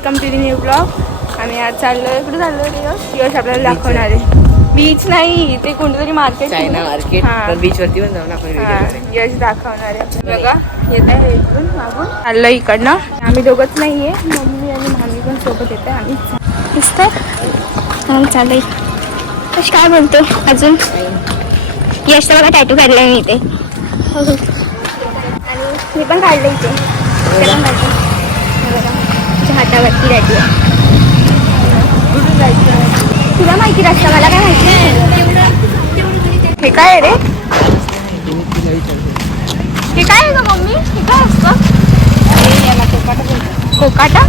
Welcome to the new blog. आम्ही आज चाललो इकडे चाललो यश आपल्याला दाखवणार आहे. बीच नाही ते कोणतरी मार्केट चायना मार्केट. बीच वरती पण जाऊन आपण यश दाखवणार आहे. बघा येत आहे इकडून मागून चाललं इकडनं. आम्ही दोघंच नाहीये, मम्मी आणि मामी पण सोबत येत आहे. आम्ही दिसतं चाललंय. यश काय बोलतो अजून? यश तर बघा टॅटू काढलाय मी इथे आणि मी पण काढलं इथे. हातावरती टॅटू आहे. कुठून जायचं तुला माहिती रस्ता? मला काय माहिती. हे काय आहे रे? हे काय आहे ग मम्मी? हे काय असतं? कोकाटा.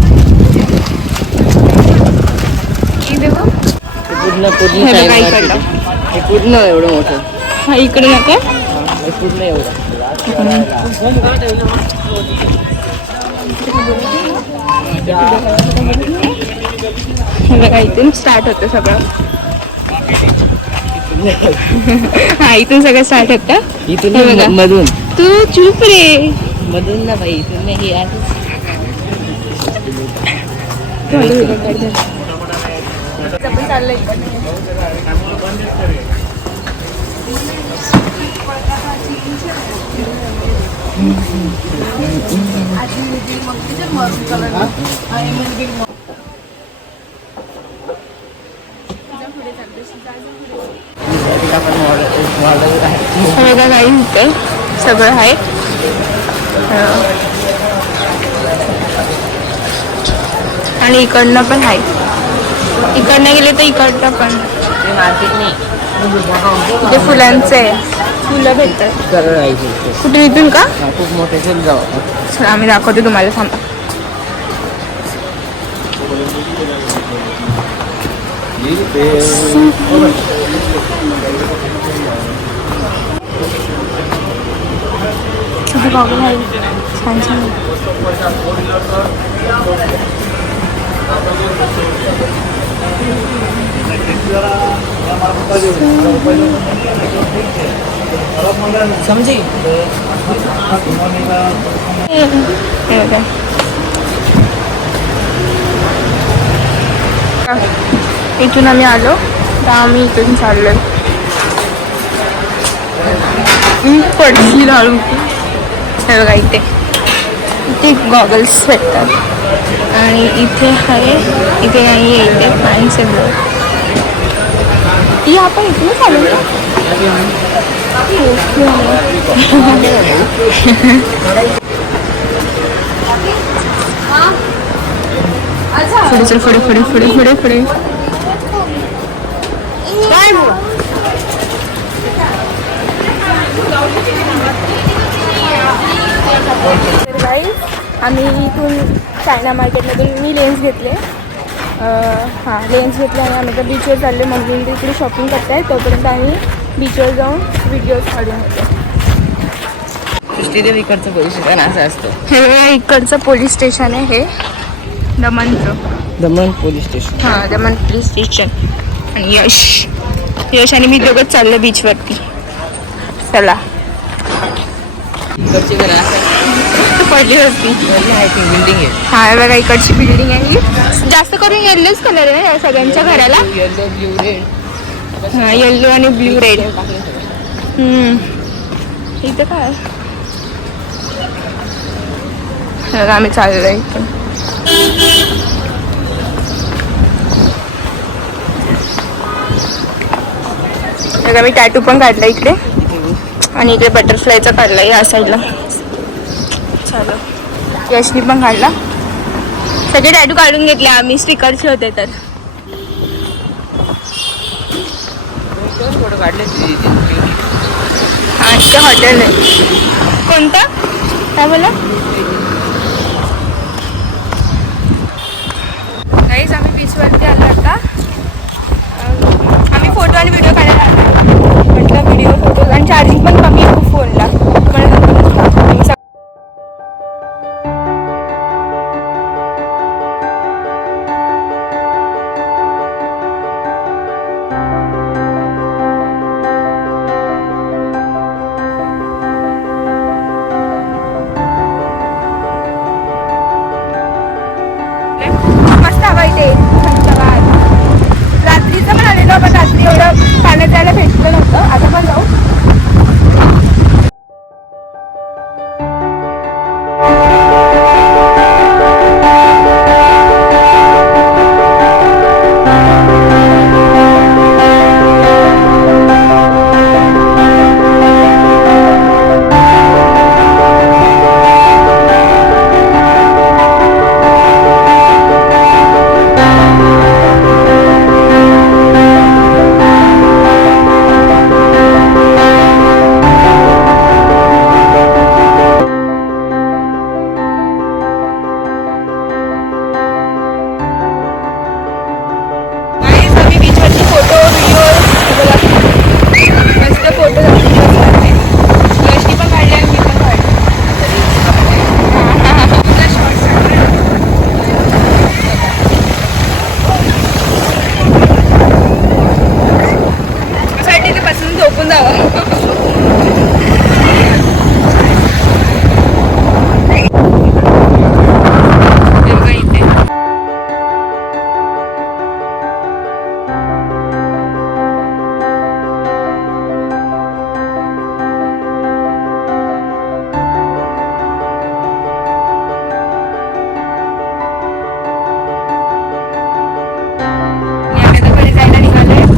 पूर्ण एवढं मोठं. हा इकडे नका पूर्ण एवढं. बघा इथून स्टार्ट होतं सगळं. हा इथून सगळं स्टार्ट होतं. इथून मधून. तू चूप रे. मधून ना भाई इथून नाही. आपण चाललंय बघा काही होतं सगळं आहे. आणि इकडनं पण आहे. इकडनं गेले तर इकडनं पण मार्केट नाही. ते फुलांचं आहे. फुलं भेटतात कुठे इथून का? खूप मोठे जाऊ. चला आम्ही दाखवते तुम्हाला. थांबा. छान छान. समजे इथून आम्ही आलो तर आम्ही इथून चाललोय. पडशील हळू. हे बघा इथे इथे गॉगल्स भेटतात आणि इथे आहे. इथे नाही आहे. इथे फॅन्स आहे. ती आपण इथून चालू पुढे पुढे पुढे पुढे पुढे पुढे. आम्ही इथून चायना मार्केटमधून मी लेन्स घेतले. लेन्स घेतले आणि आम्ही तर बीचवर चालले. मम्मी इकडे शॉपिंग करताय तोपर्यंत आम्ही बीचवर जाऊन व्हिडिओज काढून होतो. इकडचं पोलीस स्टेशन असं असतं. हे इकडचं पोलीस स्टेशन आहे. हे दमन पोलीस स्टेशन. हां दमन पोलीस स्टेशन. आणि यश आणि मी दोघंच चाललो बीचवरती. चला. पडली होती बिल्डिंग आहे. हा बघा इकडची बिल्डिंग आहे. जास्त करून येल्लोच कलर आहे ना सगळ्यांच्या घराला. Yellow blue red. हा येल्लो आणि ब्ल्यू रेड. इथं काय आम्ही चाललोय इथून. बघा मी टॅटू पण काढला इकडे आणि इकडे बटरफ्लायचा काढला या साईडला. चालू यशनी पण काढला. सगळे टॅटू काढून घेतले आम्ही. स्टिकरचे होते तर. फोटो काढले. हा इथे हॉटेल आहे. कोणतं काय बोला? गाईज आम्ही बीचवरती आलो आता. आम्ही फोटो आणि व्हिडिओ काढायला आलो. म्हटलं व्हिडिओ फोटो आणि चार्जिंग पण कमी आहे खूप फोनला. गेलो पण रात्री एवढं पाण्यात जायला भेटलं नव्हतं. आता पण जाऊ.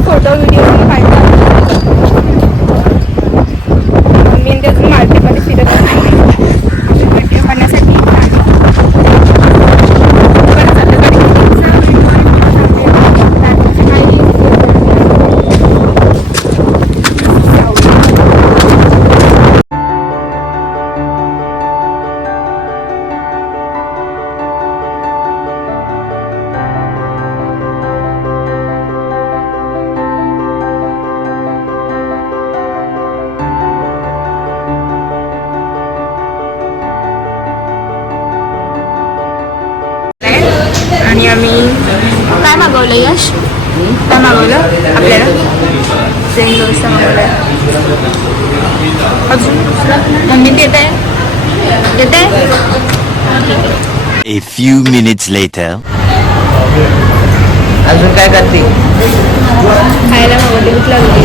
फोटो व्हिडिओ काढला. मी त्यातून मार्केटमध्ये फिरत होते व्हिडिओ करण्यासाठी. आणि आम्ही काय मागवलं यश? काय मागवलं आपल्याला? प्लेन डोसा मागवला. अजून मम्मी देत आहे. A few minutes later. अजून काय करते? खायला मागवले. भूक लागली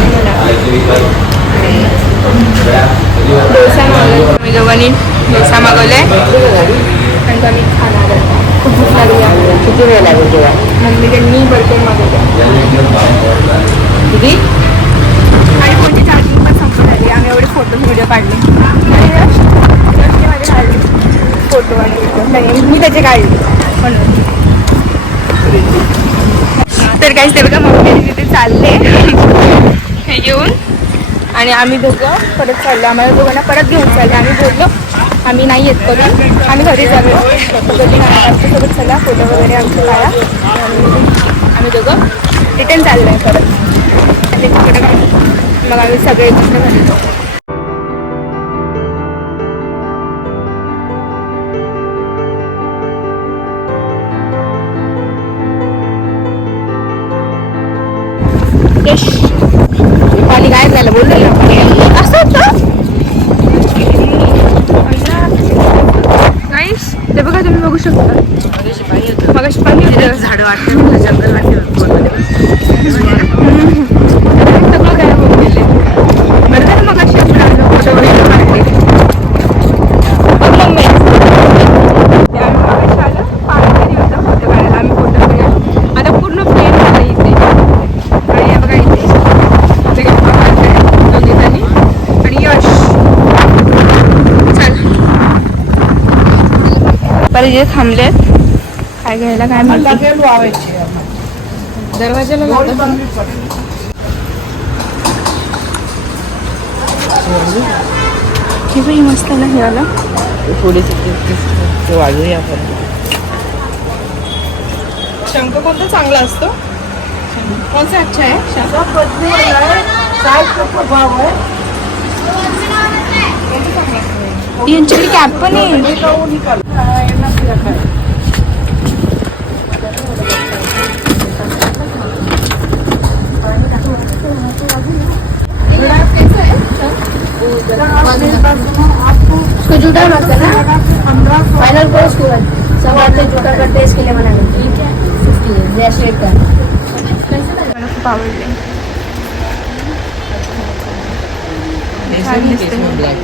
डोसा मागवला. आम्ही दोघांनी डोसा मागवलाय आणि आम्ही खाणार आहे. खूप भूक लागली आहे. किती वेळ लागेल तुला? मम्मी त्यांनी बर्गर मागवलं. किती? आणि कोणती चार्जिंग पण संपत आली. आम्ही एवढे फोटो व्हिडिओ काढले. आणि यशने माझे काढले फोटो आणि व्हिडिओ. मी त्याचे काढले म्हणून. तर काहीच ते बघा मम्मी तिथे चालले हे घेऊन आणि आम्ही दोघं परत चाललो. आम्हाला दोघांना परत घेऊन चालले. आम्ही बोललो आम्ही नाही येत करून आम्ही घरी जाऊया. कधी आमच्यासोबत चला फोटो वगैरे आमचं काढा. आम्ही दोघं रिटर्न चाललो आहे परत. आणि फोटो काढू मग आम्ही सगळे एकत्र घरी जाऊ. पाणी काय झालं बोललो ना असं होतं. ते बघा तुम्ही बघू शकता. मगाशी पाणी होतं. झाड वाटतं जंगल वाटतं. सगळं काय होऊन गेले. बरं झालं मगाशी आपण आलो फोटो वगैरे काढले. मम्मी आम्ही मगाशी आलं पाणी तरी होतं फोटो काढायला. आम्ही फोटो वगैरे आता पूर्ण प्लेन झालं इथे. आणि बघा इथे गप्पा काढताय दोघीजणी आणि यश. चल परत जे थांबलेत काय घ्यायला काय माहिती. दरवाजाला हे बाई मस्त ना हे वाला. थोडीशी वाजूया आपण. शंख कोणता चांगला असतो? कोणता अच्छा आहे? यांच्याकडे कॅप पण आहे. उसको जूता मत करना. फाइनल कोर्स को सब आते जूता करते इसके लिए मना करते. ठीक है 50 रेट का. मला खूप आवडले. छान दिसते. ब्लॅक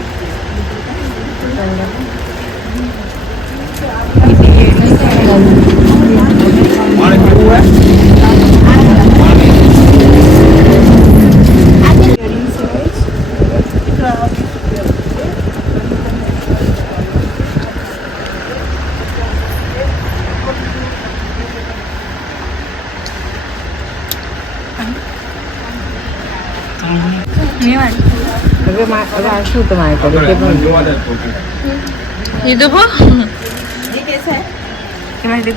मी वाटत असं होतं माझ्याकडे ते पण इथं बघ. हे माहिती का